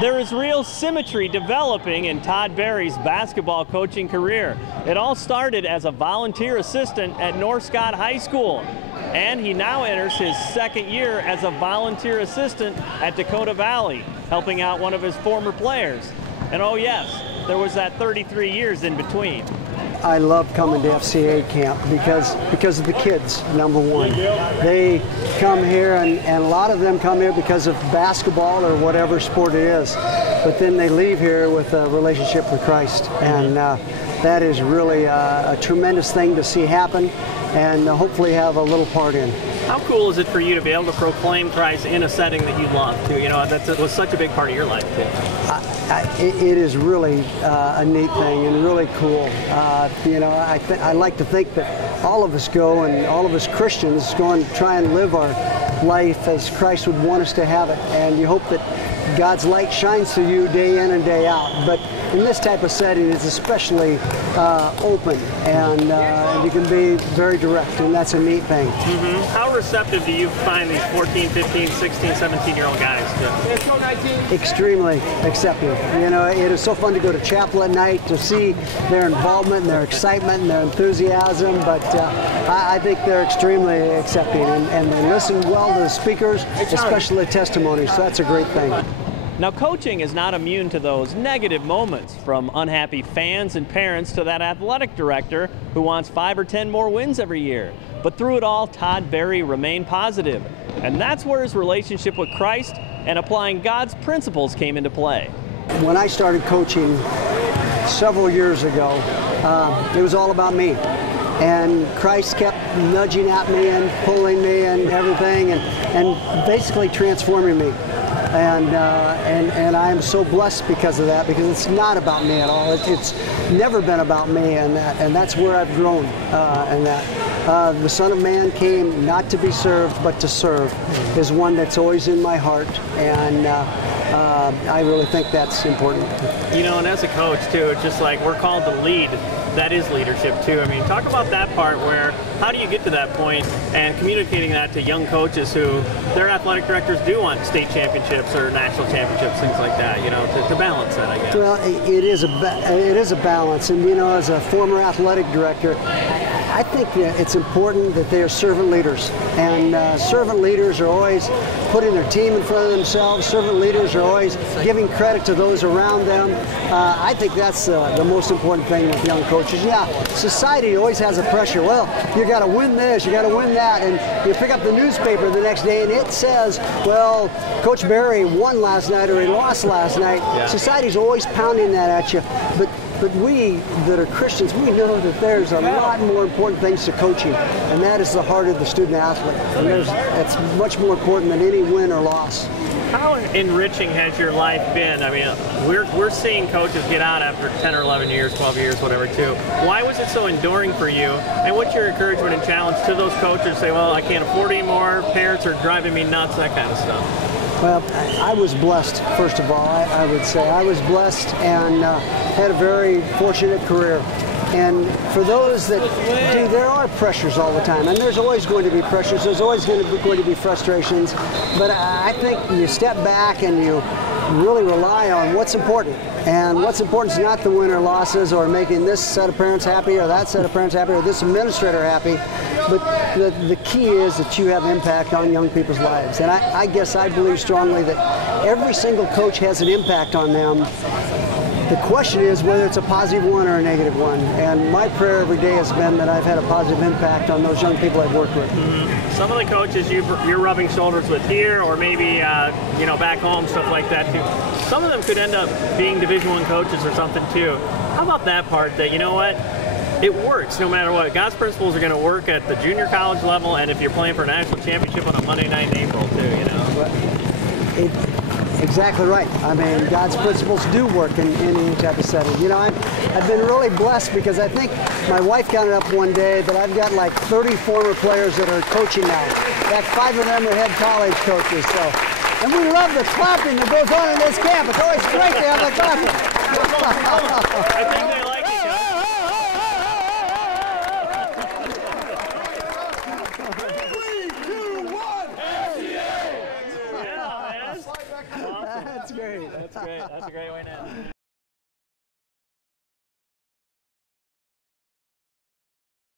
There is real symmetry developing in Todd Barry's basketball coaching career. It all started as a volunteer assistant at North Scott High School, and he now enters his second year as a volunteer assistant at Dakota Valley, helping out one of his former players. And oh yes, there was that 33 years in between. I love coming to FCA camp because of the kids, number one. They come here, and a lot of them come here because of basketball or whatever sport it is. But then they leave here with a relationship with Christ. And that is really a tremendous thing to see happen and hopefully have a little part in. How cool is it for you to be able to proclaim Christ in a setting that you love too? You know, that was such a big part of your life too. It is really a neat thing and really cool. You know, I like to think that all of us go, and all of us Christians go and try and live our life as Christ would want us to have it. And you hope that God's light shines through you day in and day out. But in this type of setting, it's especially open, and you can be very direct, and that's a neat thing. Mm-hmm. How receptive do you find these 14, 15, 16, 17-year-old guys to? Extremely accepting. You know, it is so fun to go to chapel at night, to see their involvement and their excitement and their enthusiasm, but I think they're extremely accepting, and they listen well to the speakers, especially testimonies, so that's a great thing. Now, coaching is not immune to those negative moments, from unhappy fans and parents to that athletic director who wants 5 or 10 more wins every year. But through it all, Todd Barry remained positive, and that's where his relationship with Christ and applying God's principles came into play. When I started coaching several years ago, it was all about me. And Christ kept nudging at me and pulling me and everything, and basically transforming me. And I am so blessed because of that, because it's not about me at all. It's never been about me, and that's where I've grown. And that the Son of Man came not to be served, but to serve, is one that's always in my heart, and I really think that's important. You know, and as a coach too, it's just like we're called to lead. That is leadership too. I mean, talk about that part where, how do you get to that point and communicating that to young coaches who their athletic directors do want state championships or national championships, things like that, you know, to balance that, I guess. Well, it is a balance, and you know, as a former athletic director, I think it's important that they are servant leaders, and servant leaders are always putting their team in front of themselves. Servant leaders are always giving credit to those around them. I think that's the most important thing with young coaches. Yeah, society always has a pressure. Well, you got to win this, you got to win that, and you pick up the newspaper the next day and it says, well, Coach Barry won last night or he lost last night. Yeah. Society's always pounding that at you, but we that are Christians, we know that there's a lot more important things to coaching, and that is the heart of the student athlete. And that's much more important than any win or loss. How enriching has your life been? I mean, we're seeing coaches get out after 10 or 11 years, 12 years, whatever, too. Why was it so enduring for you? And what's your encouragement and challenge to those coaches who say, well, I can't afford anymore, parents are driving me nuts, that kind of stuff? Well, I was blessed, first of all. I would say I was blessed and had a very fortunate career. And for those that do, there are pressures all the time, and there's always going to be pressures. There's always going to be frustrations. But I think you step back and you really rely on what's important. And what's important is not the win or losses or making this set of parents happy or that set of parents happy or this administrator happy. But the key is that you have impact on young people's lives. And I guess I believe strongly that every single coach has an impact on them. The question is whether it's a positive one or a negative one. And my prayer every day has been that I've had a positive impact on those young people I've worked with. Mm-hmm. Some of the coaches you're rubbing shoulders with here, or maybe you know, back home, stuff like that too. Some of them could end up being Division I coaches or something too. How about that part, that, you know what, it works no matter what. God's principles are going to work at the junior college level, and if you're playing for a national championship on a Monday night in April too, you know. Exactly right. I mean, God's principles do work in any type of setting. You know, I've been really blessed because I think my wife counted up one day that I've got like 30 former players that are coaching now. In fact, 5 of them are head college coaches. So, and we love the clapping that goes on in this camp. It's always great to have the clapping. I think they like it, John. 3, 2, 1, FCA! Yeah, man. That's great. That's great. That's a great way to end it.